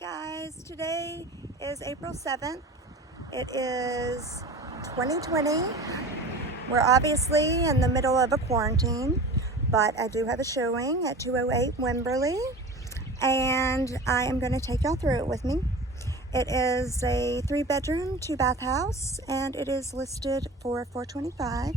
Guys, today is April 7th. It is 2020. We're obviously in the middle of a quarantine, but I do have a showing at 208 Wymberly, and I am going to take y'all through it with me. It is a 3-bedroom, 2-bath house, and it is listed for $425.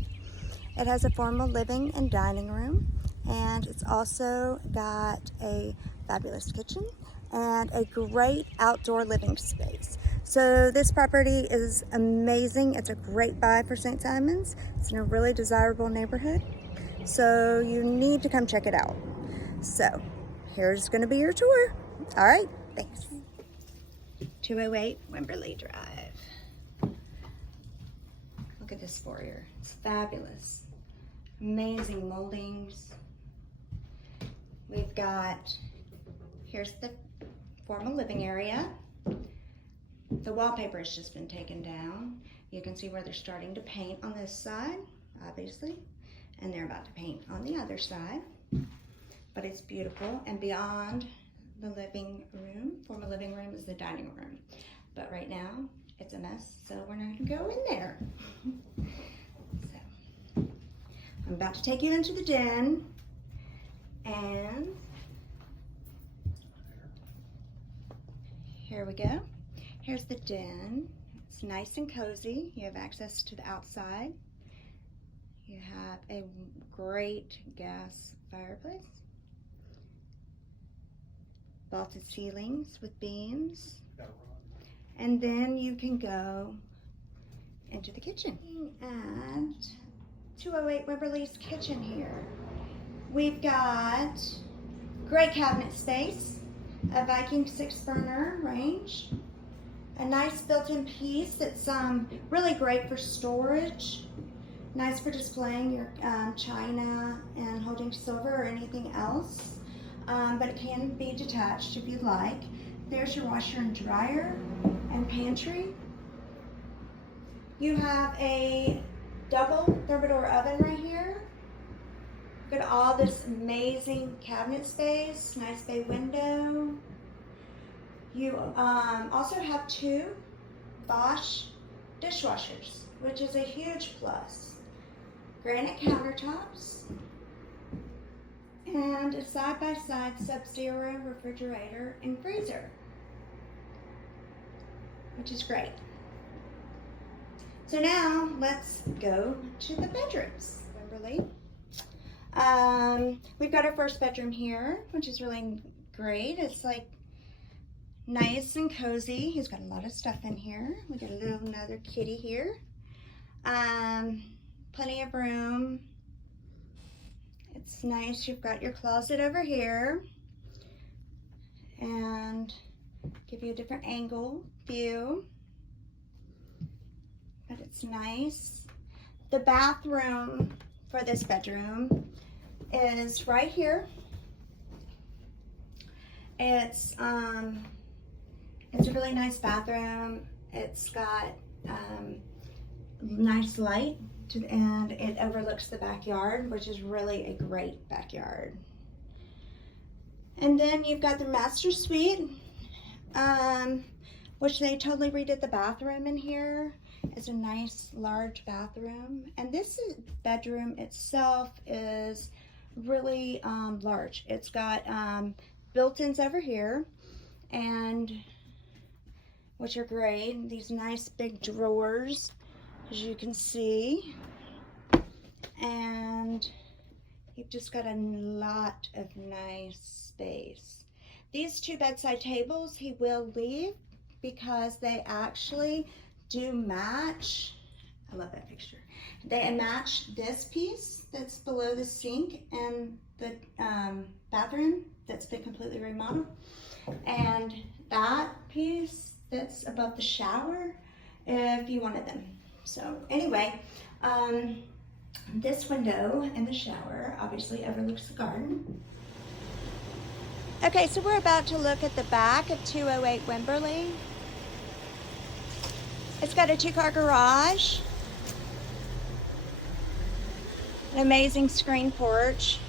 It has a formal living and dining room, and it's also got a fabulous kitchen and a great outdoor living space. So this property is amazing. It's a great buy for St. Simons. It's in a really desirable neighborhood. So you need to come check it out. So here's gonna be your tour. All right, thanks. 208 Wymberly Drive. Look at this foyer, it's fabulous. Amazing moldings. We've got, here's the formal living area. The wallpaper has just been taken down. You can see where they're starting to paint on this side, obviously, and they're about to paint on the other side. But it's beautiful, and beyond the living room, formal living room, is the dining room. But right now, it's a mess, so we're not gonna go in there. So, I'm about to take you into the den, and here we go. Here's the den. It's nice and cozy. You have access to the outside. You have a great gas fireplace. Vaulted ceilings with beams. And then you can go into the kitchen. At 208 Wymberly's kitchen here. We've got great cabinet space. A Viking 6-burner range, a nice built-in piece that's really great for storage, nice for displaying your china and holding silver or anything else, but it can be detached if you'd like. There's your washer and dryer and pantry. You have a double thermidor oven right here. Look at all this amazing cabinet space, nice bay window. You also have 2 Bosch dishwashers, which is a huge plus. Granite countertops, and a side-by-side Sub-Zero refrigerator and freezer, which is great. So now let's go to the bedrooms. Wymberly. We've got our first bedroom here, which is really great. It's like nice and cozy. He's got a lot of stuff in here. We got another kitty here. Plenty of room. It's nice. You've got your closet over here, and give you a different angle view, but it's nice. The bathroom for this bedroom is right here. It's a really nice bathroom. It's got nice light and it overlooks the backyard, which is really a great backyard. And then you've got the master suite, which they totally redid the bathroom in here. It's a nice large bathroom, and this bedroom itself is really large. It's got built-ins over here, and which are great. These nice big drawers, as you can see, and you've just got a lot of nice space. These 2 bedside tables he will leave because they actually do match. I love that fixture. They match this piece that's below the sink and the bathroom that's been completely remodeled, and that piece that's above the shower if you wanted them. So anyway, this window in the shower obviously overlooks the garden. Okay, so we're about to look at the back of 208 Wymberly. It's got a 2-car garage, an amazing screen porch,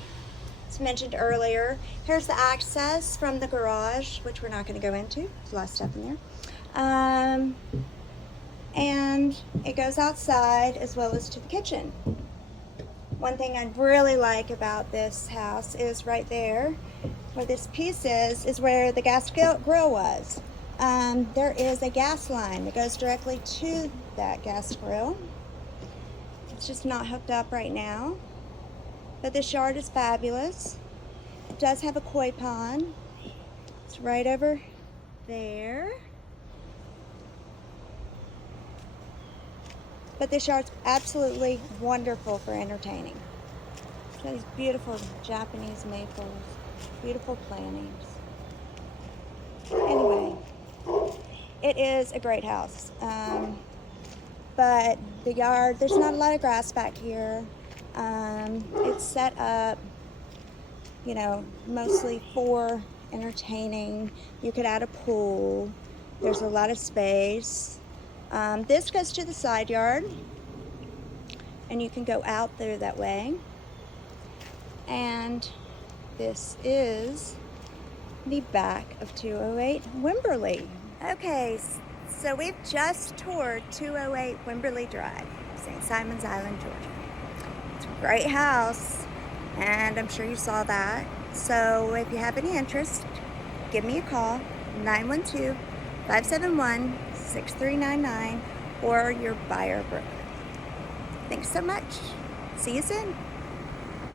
as mentioned earlier. Here's the access from the garage, which we're not going to go into. There's a lot of stuff in there. And it goes outside as well as to the kitchen. One thing I really like about this house is right there, where this piece is where the gas grill was. There is a gas line that goes directly to that gas grill. It's just not hooked up right now. But this yard is fabulous. It does have a koi pond. It's right over there. But this yard's absolutely wonderful for entertaining. It's got these beautiful Japanese maples, beautiful plantings. Anyway, it is a great house. But the yard, there's not a lot of grass back here. It's set up, you know, mostly for entertaining. You could add a pool. There's a lot of space. This goes to the side yard, and you can go out there that way. And this is the back of 208 Wymberly. Okay, so we've just toured 208 Wymberly Drive, St. Simons Island, Georgia. It's a great house, and I'm sure you saw that. So if you have any interest, give me a call, 912-571-6399, or your buyer broker. Thanks so much. See you soon.